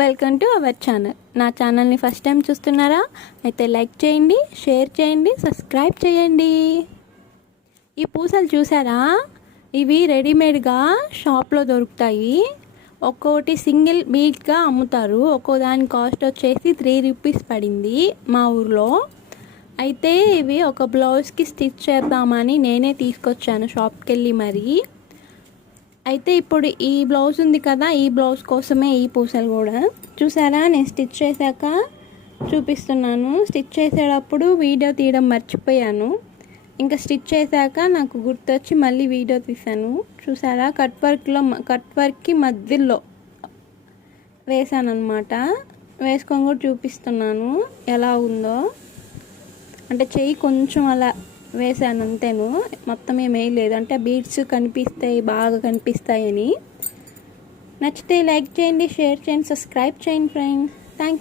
Welcome to our channel. నా ఛానల్ని first time చూస్తున్నారా? అయితే లైక్ చేయండి, షేర్ చేయండి, సబ్స్క్రైబ్ చేయండి. ఈ పూసలు చూసారా? ఇవి రెడీమేడ్గా షాప్లో దొరుకుతాయి. ఒక్కోటి సింగిల్ బీట్గా అమ్ముతారు. ఒక్కో దాని కాస్ట్ వచ్చేసి 3 రూపీస్ పడింది మా ఊర్లో. అయితే ఇవి ఒక బ్లౌజ్కి స్టిచ్ చేద్దామని నేనే తీసుకొచ్చాను షాప్కి వెళ్ళి మరి. అయితే ఇప్పుడు ఈ బ్లౌజ్ ఉంది కదా, ఈ బ్లౌజ్ కోసమే ఈ పూసలు కూడా. చూసారా, నేను స్టిచ్ చేశాక చూపిస్తున్నాను. స్టిచ్ చేసేటప్పుడు వీడియో తీయడం మర్చిపోయాను. ఇంకా స్టిచ్ చేశాక నాకు గుర్తొచ్చి మళ్ళీ వీడియో తీశాను. చూసారా, కట్ వర్క్కి మధ్యలో వేసాను అనమాట. వేసుకొని కూడా చూపిస్తున్నాను ఎలా ఉందో. అంటే చెయ్యి కొంచెం అలా వేసాను అంతేను, మొత్తం ఏమీ లేదు. అంటే బీడ్స్ కనిపిస్తాయి, బాగా కనిపిస్తాయని. నచ్చితే లైక్ చేయండి, షేర్ చేయండి, సబ్స్క్రైబ్ చేయండి ఫ్రెండ్స్. Thank you.